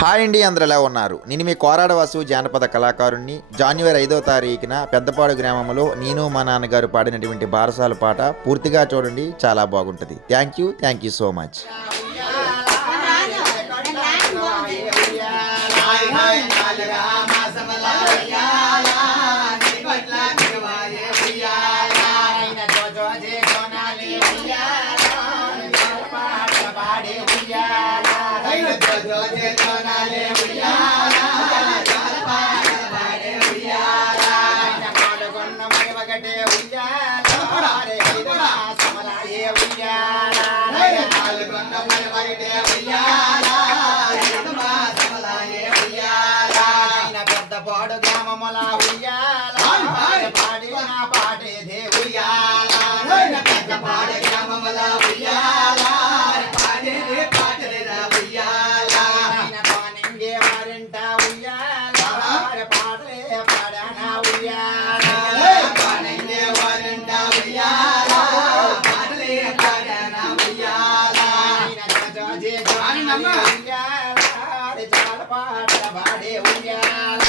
Hi అండి, అందరూ ఎలా ఉన్నారు? నేను మీ కోరాడవాసు జానపద కళాకారుణ్ణి. జనవరి 5వ తారీఖున పెద్దపాడు గ్రామంలో నేను మా నాన్నగారు పాడినటువంటి బారసాల పాట పూర్తిగా చూడండి, చాలా బాగుంటుంది. Thank you so much. Peddapadu గ్రామముల ఉయ్యాల పాడిన పాటే దేవుయ్యాల పెద్దపాడు గ్రామముల ఉయ్యాల పాడే పాటే ఉయ్యాల పానింగే వారింట ఉయ్యాల పాటలే పాడన ఉయ్యాల పానింగే వారింట ఉయ్యాల పాటలే పాడన ఉయ్యాల చాలా పాట పాడే ఉయ్యాల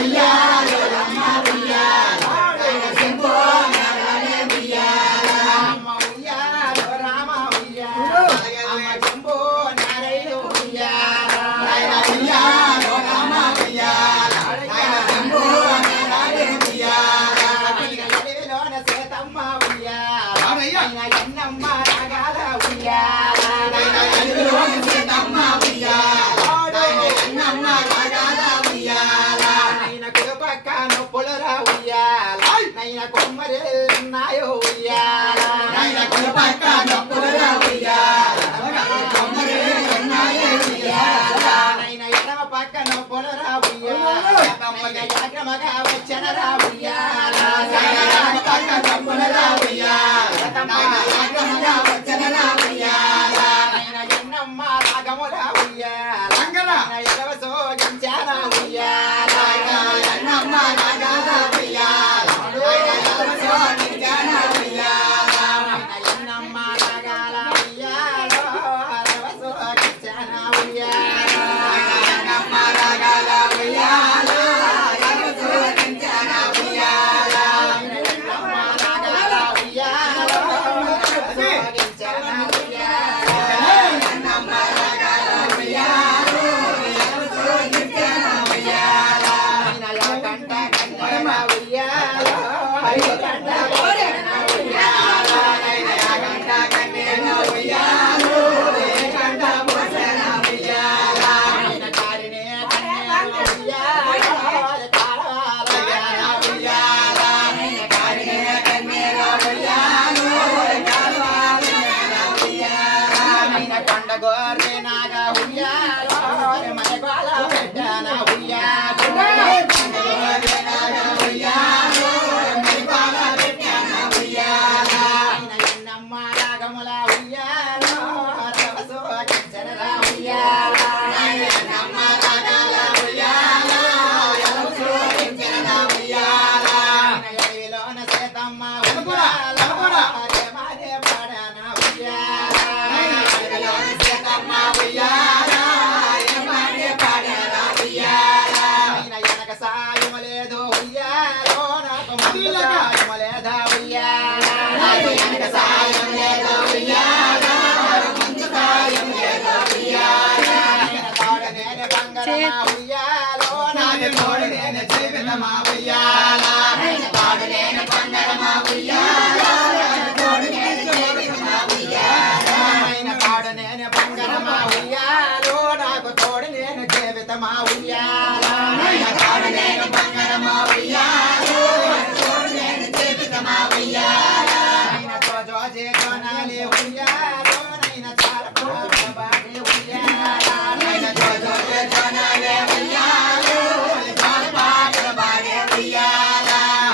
ఉయ్యాలో ఉయ్యాలో రామ ఉయ్యాల నాయన శంభో నారాయణ ఉయ్యాల అడవిలోన సీతమ్మ ఉయ్యాల నాయన ఎన్నమ్మ రాగాల ఉయ్యాల నాయన అడవిలోన సీతమ్మ ఉయ్యాల నాయన ఎన్నమ్మ రాగాల ఉయ్యాల నాయన కురుపక్క నొప్పులరా ఉయ్యాల నాయన కొమ్మరేలున్నాయో ఉయ్యాల నాయన కురుపక్క నొప్పులరా ఉయ్యాల కొమ్మరేలున్నాయో ఉయ్యాల నాయన ఎడమ పక్క నొప్పులరా ఉయ్యాల నాయన యాగ్రమగా వచ్చనరా ఉయ్యాల నాయన ఎడమ పక్క నొప్పులరా ఉయ్యాల నాయన యాగ్రమగా వచ్చనరా ఉయ్యాల నాయన ఎన్నమ్మ రాగమురా ఉయ్యాల నాయన ఎడవ సోగించారా ఉయ్యాల నాయన ఎన్నమ్మ రాగాల ఉయ్యాల నాయన ఎడవ సోగించారా ఉయ్యాల నాయన ఎన్నమ్మ రాగాల ఉయ్యాల ఎడవ సోగించారా ఉయ్యాల నాయన ఎన్నమ్మ రాగాల ఉయ్యాల ఎడవ సోగించారా ఉయ్యాల నాయన ఎన్నమ్మ రాగాల ఉయ్యాల ఎడవ సోగించారా ఉయ్యాల ఎన్నమ్మ రాగాల ఉయ్యాల ఎడవ సోగించారా ఉయ్యాల నాయన యాకంట కన్నెల ఉయ్యాల హరికంట కన్నెల ఉయ్యాల నాయన యాకంట కన్నెల ఉయ్యాల హరికంట పోసన ఉయ్యాల నాయన కారినే కన్నెల ఉయ్యాల కారవాల ఉయ్యాల నాయన కారినే కన్నెల ఉయ్యాల కారవాల ఉయ్యాల నాయన కొండ గోర్రె నాగ ఉయ్యాల మయగాల పెట్టన ఉయ్యాల కొండ గోర్రె నాగ ఉయ్యాల మయగాల పెట్టన ఉయ్యాల నాయన ఎన్నమ్మ రాగముల ఉయ్యాల రవసో కించనర ఉయ్యాల నాయన ఎన్నమ్మ రాగాల ఉయ్యాల రవసో కించనర ఉయ్యాల నాయన ఎడిలోన సీతమ్మ ఉయ్యాల మారే పాడన ఉయ్యాల నాయన ఎడిలోన సీతమ్మ ఉయ్యాల మారే పాడన ఉయ్యాల నాయన ఎనక సాయము లేదు ఉయ్యాలో నాకు ముందు సాయము లేదా ఉయ్యాల నాయన ఎనక సాయం లేదు ఉయ్యాల ముందు సాయం లేదు ఉయ్యాల నాయన తోడ నేను బంగారమా ఉయ్యాలో నాకు తోడు నేను జీవితమా ఉయ్యాల నాయన తోడు నేను బంగారమా ఉయ్యాల నాకు తోడు నేను జీవితమా ఉయ్యాల నాయన తోడు నేను బంగారమా ఉయ్యాలో నాకు తోడు నేను జీవితమా ఉయ్యాల నాయన తోడు నేను బంగారమా ఉయ్యాలో తోడు నేను జీవితమా ఉయ్యాల నాయన జోజే జోనాలే ఉయ్యాలో నాయన చాలా బాడే ఉయ్యాల నాయన జోజే జోనాలే ఉయ్యాలో చాలా బాడే ఉయ్యాల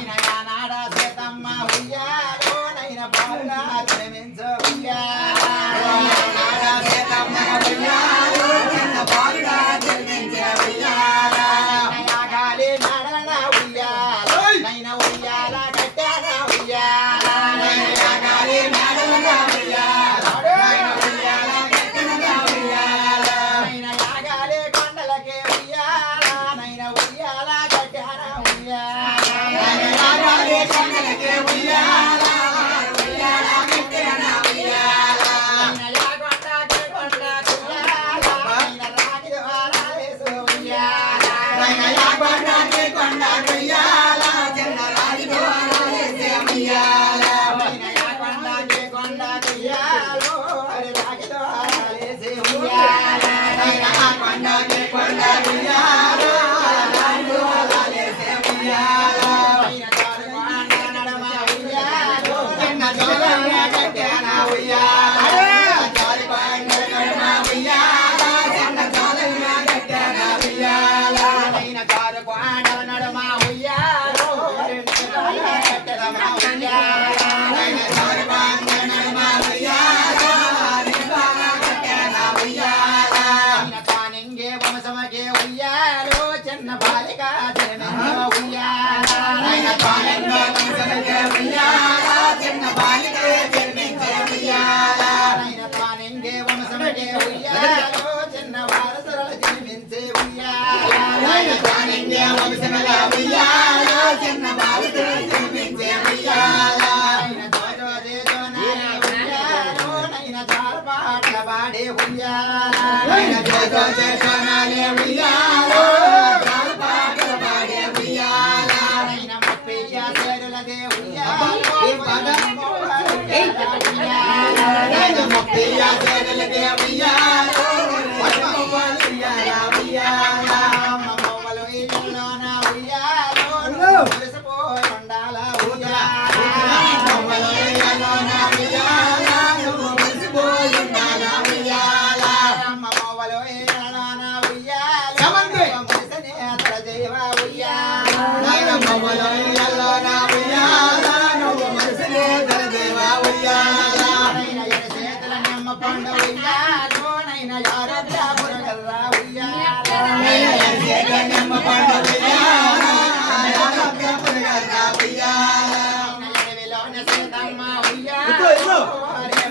నాయన యానాడ సీతమ్మ ఉయ్యాలో నాయన బాలుగా ప్రేమించు ఉయ్యాల యానాడ సీతమ్మ ఉయ్యాలో చిన్న బాలుగా ప్రేమించు ఉయ్యాల నాయన యాగాలి నడన ఉయ్యాల నాయన ఉయ్యాల కట్టాన ఉయ్యాల నాయన యాగాలి నడన ఉయ్యాల నాయన ఉయ్యాల కట్టాన ఉయ్యాల నాయన యాగాలి కొండలకే ఉయ్యాల నాయన ఉయ్యాల కట్టాన ఉయ్యాల నాయన యాగాలి కొండలకే ఉయ్యాల ఉయ్యాల కట్టాన ఉయ్యాల నాయన యాగొండకే కొండకు ఉయ్యాల నాయన రాగి ద్వారాలేసు ఉయ్యాల నాయన యాగొండకే కొండకు ఉయ్యాల చిన్న రాగి ద్వారాలేసు ఉయ్యాల నాయన యాగొండకే కొండకు ఉయ్యాల రాగి ద్వారాలేసు ఉయ్యాల నాయన యాగొండకే కొండకు ఉయ్యాల రాగి ద్వారాలేసు ఉయ్యాల నాయన జారుకొండ నడమ ఉయ్యాల చిన్న జోలమ్మ కట్టాన ఉయ్యాల జారుకొండ నడమ ఉయ్యాల చిన్న జోలమ్మ కట్టాన ఉయ్యాల నాయన జారుకొండ నడమ ఉయ్యాల కట్టదమ ఉయ్యాల నాయన జారుకొండ నడమ ఉయ్యాల కట్టన ఉయ్యాల నాయన తానింగే వంశమకే ఉయ్యాలో చిన్న బాలిక జన్మించు ఉయ్యాల నాయన తానింగే వంశమకే ఉయ్యాల చిన్న బాలిక జన్మించు ఉయ్యాల నాయన తానింగే వంశమకే ఉయ్యాలో చిన్న వారసుల జన్మించే ఉయ్యాల నాయన తానింగే వంశమకే ఉయ్యాలో చిన్న బాలిక జన్మించే ఉయ్యాల నాయన జోజే జోనాలే ఉయ్యాలో నాయన జాల పాటల పాడే ఉయ్యాల నాయన జోజే జోనాలే మురిసిపోయి ఉండాల ఉయ్యాల అమ్మ మొవ్వలో ఏనాన ఉయ్యాల మురిసనే తల జీవ ఉయ్యాల నైన ఎడ చేతుల నిమ్మ పండు ఉయ్యాలో నైన యారద్ద పురగల్ల ఉయ్యాల ఎడవిలోన సీతమ్మ ఉయ్యాల హరే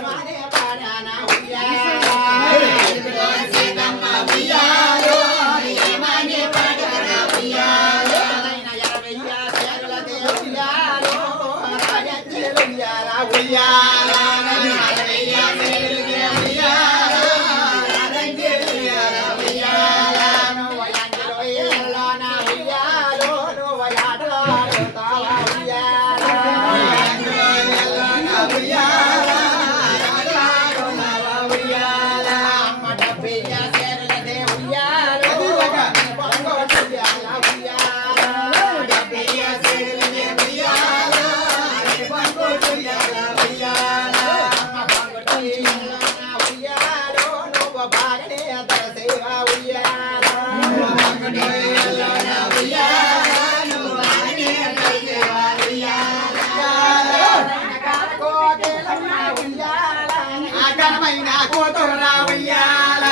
మానే పాడాన ఉయ్యాల నైన ఎడవయ్య చేరుల దేవుయ్యాలో రాజచ్చెలు ఉయ్యాల నువ్వు యాంటిలో ఏళ్ళలోన ఉయ్యాలో నువ్వు ఆటలో ఆడుతావా ఉయ్యాల అమ్మ డబ్బియ్య చేరుల దేవుయ్యాలో పొంగో చెయ్యాల ఉయ్యాల అమ్మ పొంగొట్టు ఏళ్ళలోన ఉయ్యాలో నువ్వు బాగనే దరసేవా ఉయ్యాల ఘనమైన కూతురురా ఉయ్యాల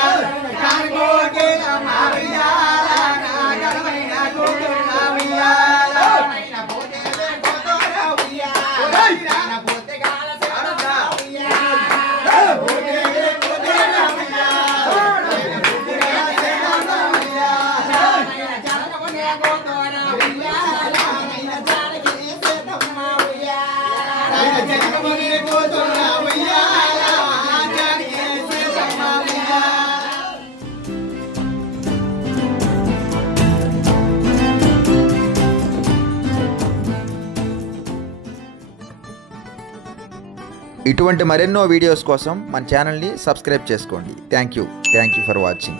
ఘనమైన కూతురురా ఉయ్యాల నైన పోతే కూతురురా ఉయ్యాల నైన పోతే గాల సేవరా ఉయ్యాల నైన జనకమునే కూతురురా ఉయ్యాల నైన జానకి సీతమ్మ ఉయ్యాల ఇటువంటి మరెన్నో వీడియోస్ కోసం మన ఛానల్ని సబ్స్క్రైబ్ చేసుకోండి. Thank you for watching.